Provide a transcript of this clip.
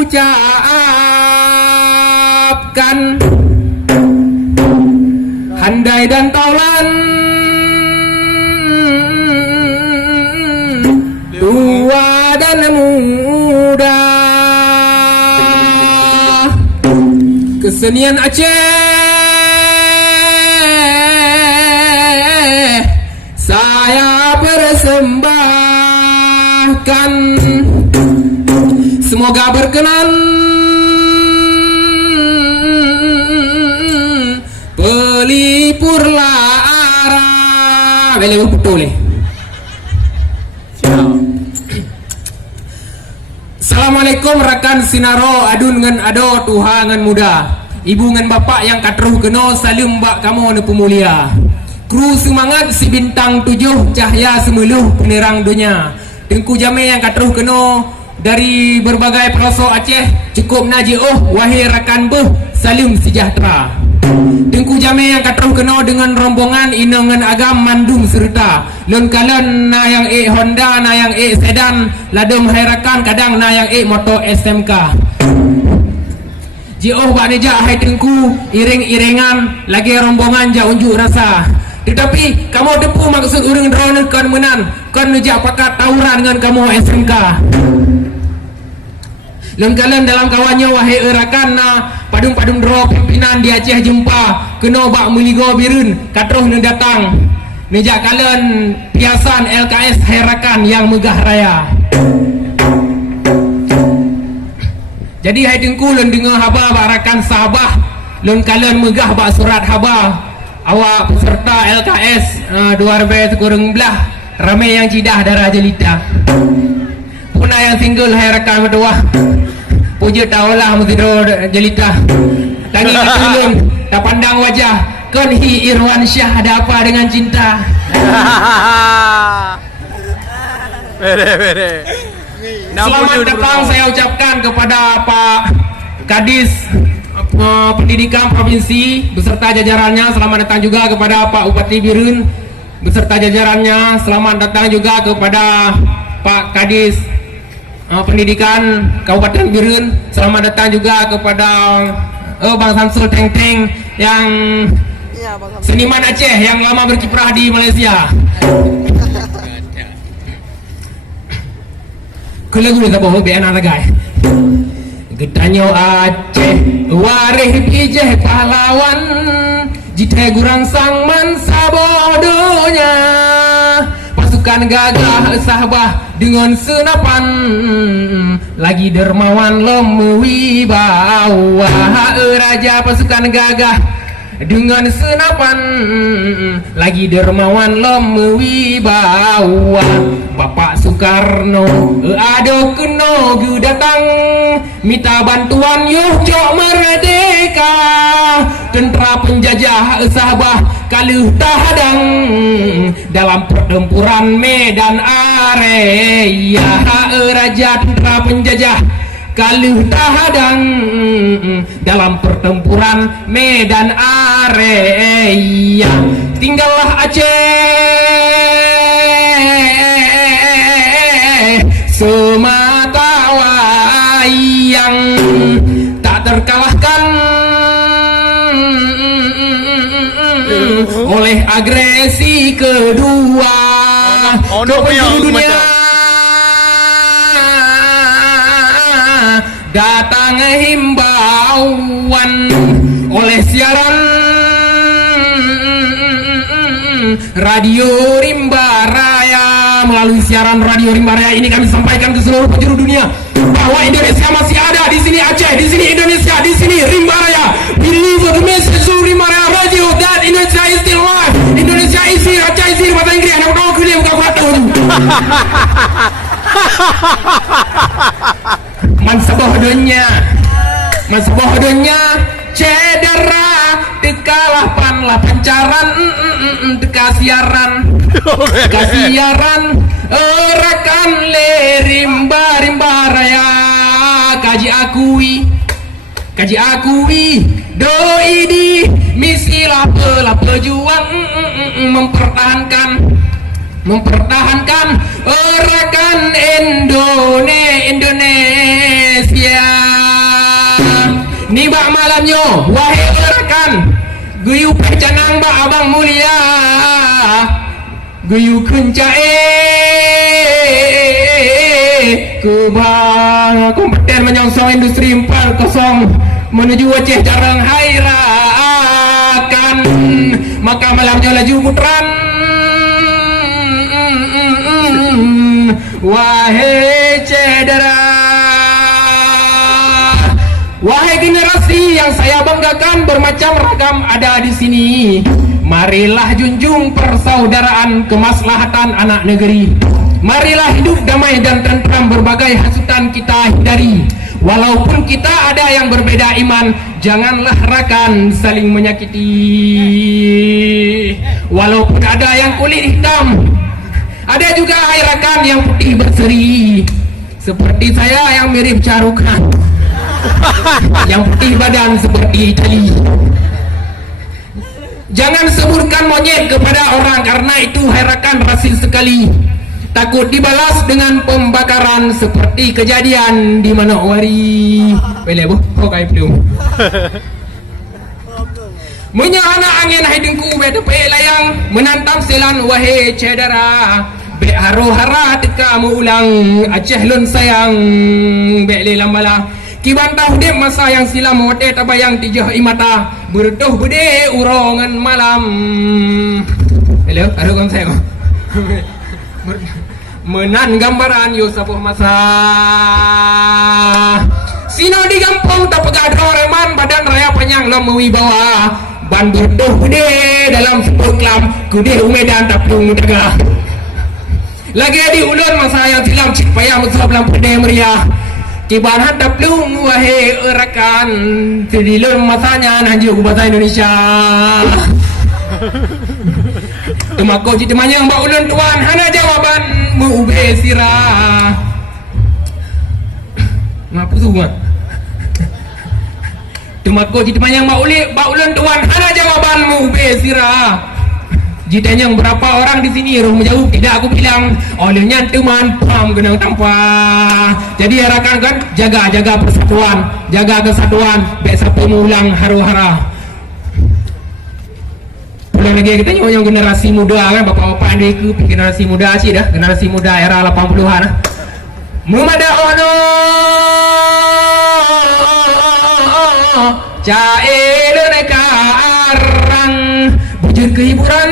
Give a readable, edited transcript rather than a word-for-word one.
ucapkan handai dan taulan, tua dan muda, kesenian Aceh saya persembahkan. Semoga berkenan pelipur lara. Boleh betul eh. Assalamualaikum rakan sinaro adun ngan ado tuha ngan muda. Ibu ngan bapak yang katruh keno salim bak kamu ne pemulia. Kru semangat si bintang 7 cahaya semeluh penerang dunia. Tengku jame yang katruh keno dari berbagai pelosok Aceh cukup naji wahai rakan beh salim sejahtera. Tengku jame yang katruh keno dengan rombongan inangan agam mandum serta lon kalan na yang Honda na yang sedan ladem hai rakan kadang na yang motor SMK. Jioh bak neja hai tengku iring-iringan lagi rombongan ja unjuk rasa. Tetapi kamu depu maksud urang drone kan menan kan neja pakat tawuran dengan kamu SMK. Lengkalan dalam kawannya wahai erakan na padung-padung draw pimpinan di Aceh jumpa kena bak meligo birun katruh ne datang nejak kalian piasan LKS herakan yang megah raya. Jadi hai tengku lun dengar haba barakan sahabah lun kalian megah bak surat haba awak peserta LKS 2019 ramai yang cidah darah jelita puna yang single hai rakan berdua puja taulah mesti jelita tangi tulung tak pandang wajah kan hi Irwan Syah ada apa dengan cinta. Bere. Selamat datang saya ucapkan kepada Pak Kadis Pendidikan Provinsi beserta jajarannya. Selamat datang juga kepada Pak Upati Birun beserta jajarannya. Selamat datang juga kepada Pak Kadis Pendidikan Kabupaten Birun. Selamat datang juga kepada Bang Samsul Teng Teng yang seniman Aceh yang lama berkiprah di Malaysia. Kalau gue tak bohong biar anak guys. Getanyo Aceh warih bijeh pahlawan jite gurang sang man sabodonya. Pasukan gagah sahabah dengan senapan lagi dermawan lemewi bawa. Raja pasukan gagah dengan senapan lagi dermawan lemewi bawa. Bapak Soekarno ado keno gu datang minta bantuan yuh jok merdeka. Tentera penjajah sahabah kaluh tahadang dalam pertempuran Medan Area. Raja tentera penjajah kaluh tahadang dalam pertempuran Medan Area. Tinggallah Aceh semata wayang tak terkalahkan oleh agresi kedua penjuru dunia. Datang himbauan oleh siaran Radio Rimba Raya. Melalui siaran Radio Rimba Raya ini kami sampaikan ke seluruh penjuru dunia bahwa Indonesia masih ada. Di sini Aceh, di sini Indonesia, di sini Rimba Raya. Believe the message to Rimba Raya Radio that Indonesia is still alive. Indonesia is here, Aceh is here. Bahasa Inggris anak tahu kuliah bukan kuatun. Mansabohdonya cedera dekalah panlah pancaran deka siaran rekan le rimba raya. Kaji akui doi di misilah pejuang mempertahankan rekan Indonesia. Nibak malamnya wahai rakan guyu pencanang ba abang mulia guyu kencae kubang kompeten menyongsong industri 4.0 menuju wajah jarang hairakan maka malamnya laju putran wahai cedera wahai generasi yang saya banggakan bermacam ragam ada di sini marilah junjung persaudaraan kemaslahatan anak negeri marilah hidup damai dan tentram berbagai hasutan kita hindari walaupun kita ada yang berbeda iman janganlah rakan saling menyakiti walaupun ada yang kulit hitam ada juga hai rakan yang putih berseri seperti saya yang mirip carukan yang putih badan seperti Itali. Jangan sebutkan monyet kepada orang karena itu hai rakan rasis sekali takut dibalas dengan pembakaran seperti kejadian di Manokwari. Boleh bu? Oh kai belum. Menyahana angin hai dengku betepe layang menantam selan wahai cedera be haro-hara tekamu ulang Aceh lun sayang be lelambala kibantah dek masa yang silam mote tabayang tijah imata berdoh bede urongan malam. Hello, ada kan saya menan gambaran yo sapuh masa sino di kampung tak pegah reman badan raya panjang lama wibawa ban berdoh bede dalam sebuah klam kude umedan tapung daga lagi di ulun masa yang silam cik payah musuh belam pede meriah kiban hadap lung wahai rakan tidilun masanya nanjuk bahasa Indonesia temako cik temanya mbak ulun tuan hana jawaban muube sirah ngapu semua temako cik temanya mbak ulun tuan hana jawaban muube sirah jitanya berapa orang di sini roh menjauh tidak aku bilang olehnya teman pam genang tanpa jadi rakan kan jaga persatuan jaga kesatuan biasa pemulang haru-hara pulang lagi kita yang generasi muda kan bapak-bapak ini ke generasi muda sih dah generasi muda era 80-an memadaono cae deneka arang bujur kehiburan